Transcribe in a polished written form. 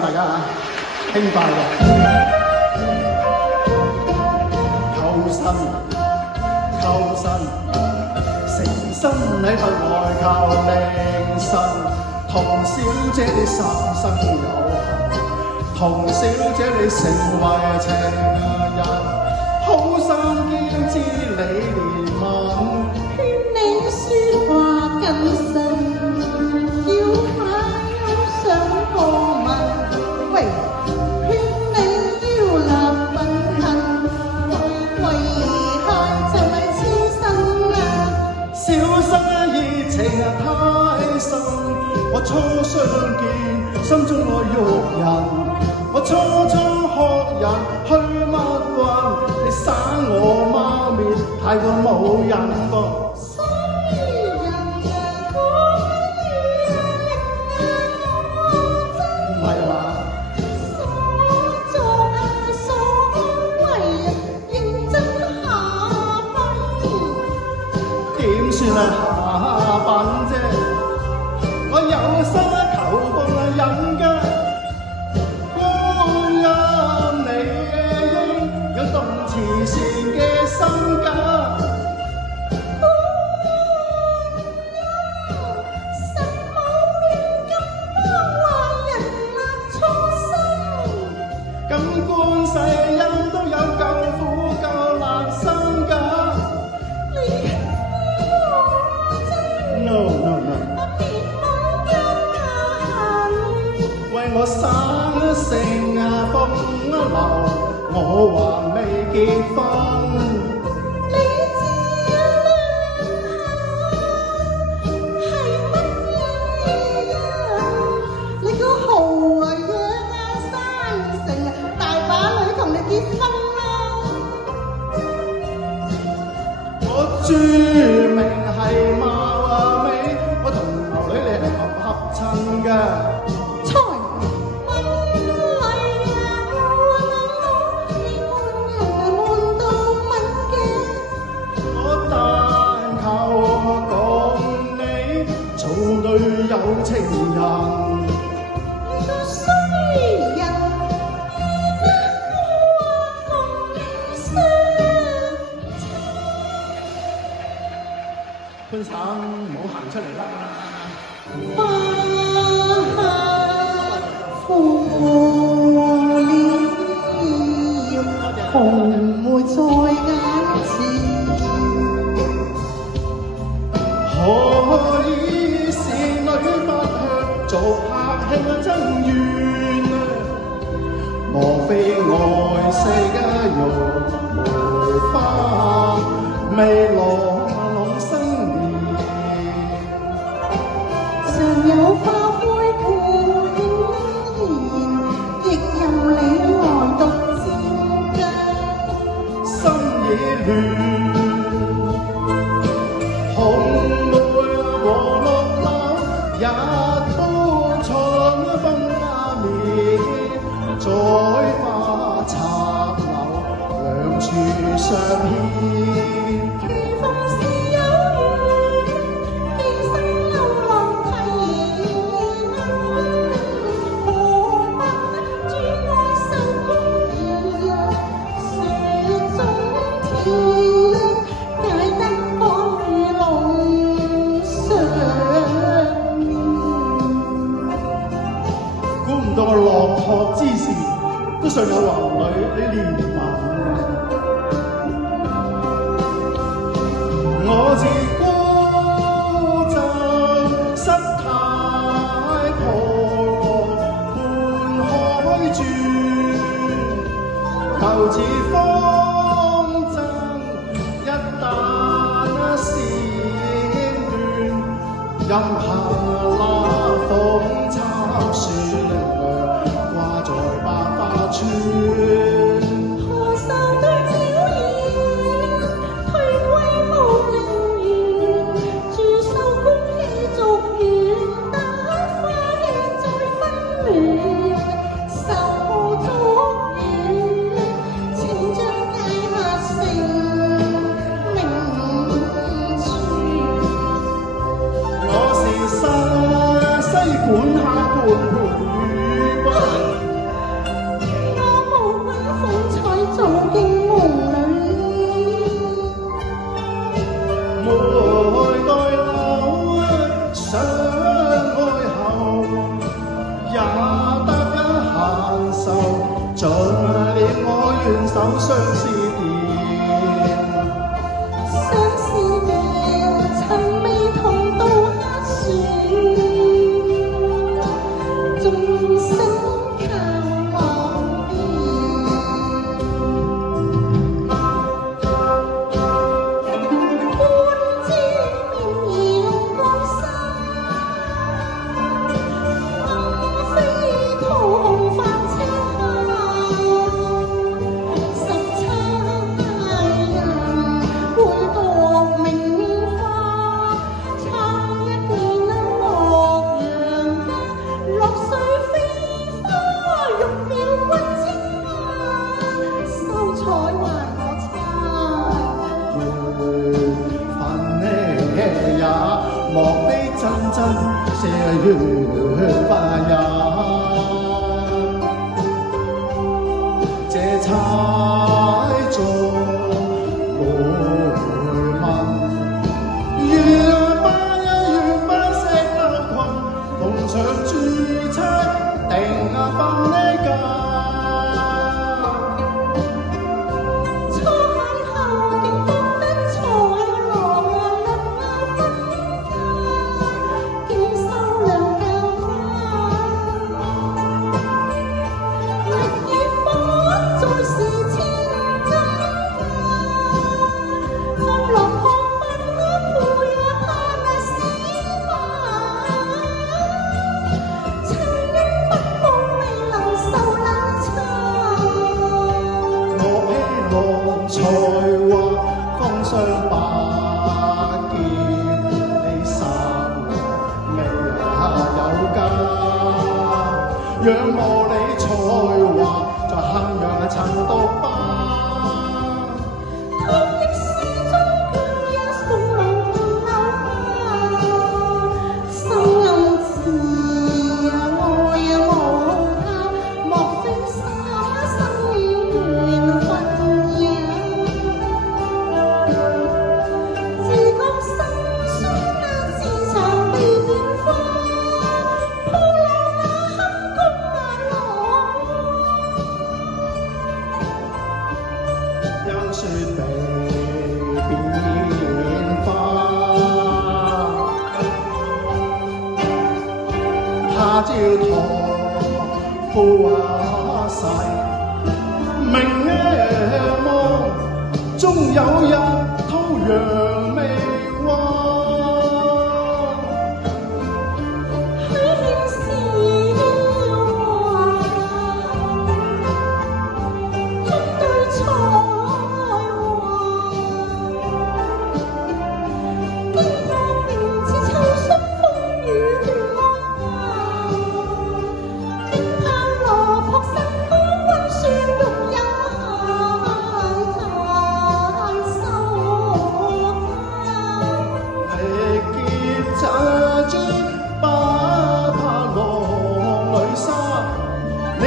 大家嚇，輕快嘅。求神，求神，誠心禮佛來求靈神，同小姐你三生有幸，同小姐你成為情人，好心兼知你憐憫，勸你説話謹慎，要下有想過問。喂，勸你要立品行，為下就係痴心啊！小生熱情太深，我初相見心中愛育人，我初初學人去乜運，你耍我貓面太過冇癮噃。所以人嘅我唔係嘛？所作啊所為啊，認真下品。點算係下品啫？我有心求奉忍㗎，觀音你應有動慈善嘅心㗎。實冇亂咁幫壞人立錯心。咁觀世音都有救苦救難心㗎。你No no no， 別冇陰眼。為我生性風流，我還未結婚。你知啊，係乜嘢啊？你個豪啊樣啊生性啊，大把女同你結婚啦。我註明係貌啊美，我同牛女你係合襯㗎。財問禮啊，你悶人啊悶到乜嘅？我但求共你做女有情人。你個衰人，得我同你相親。潘生唔好行出嚟啦！花下枯了，紅梅在眼前。可以是女不向做客卿真怨，莫非愛惜嘅玉梅花未落攏新年？常有花灰顧輕言，亦任你來獨佔韁。心已亂，紅梅和綠柳也都春風加冕，栽花插柳兩處相牽。如風是有緣，寄生幽浪提言。何不主愛受公義，雪中甜，解得講與龍上面。估唔到我落學之時，都尚有男女你憐憫。我自孤枕失態破浪半海轉，求似風箏一旦線斷，任憑那風插船掛在百花村。何愁對表演，退歸無陵園，住秀宮氣續遠，打花戲再分亂，愁逐遠，情將界下成名存。我是西管下半盤雨雲。難受，盡了我願手相思電。相思電，曾未同渡黑船，眾聲靠岸邊。半枝綿延江山，馬飛濤紅泛青霞。十差人會奪名花，差一年洛陽間，落水飛花，玉了溫清華，秀才還我差。緣分呢也莫非真真些緣分也，這猜中會問，緣分呀緣分石頭群，逢上珠釵定分呢家。初邂逅竟覺得錯郎論分家，竟收兩教花。歷月不再是千金花，看落看不配也怕那小馬。情願不報未能受冷差。我希望才華方相百見，你實未有家。仰慕你才華，在衡陽曾讀吧。他的詩中倦也送郎伴樓下，心暗自愛無他，莫非沙生緣分也。自覺心酸自慚被變化，鋪浪那坎谷那浪。因雪被變化，他朝托付世，明望終有日偷揚眉畫。許願是話，一對才華，經過明治秋霜風雨亂華，並盼羅樸新歌溫書育有太收家。力竭這樽不怕浪裏沙，你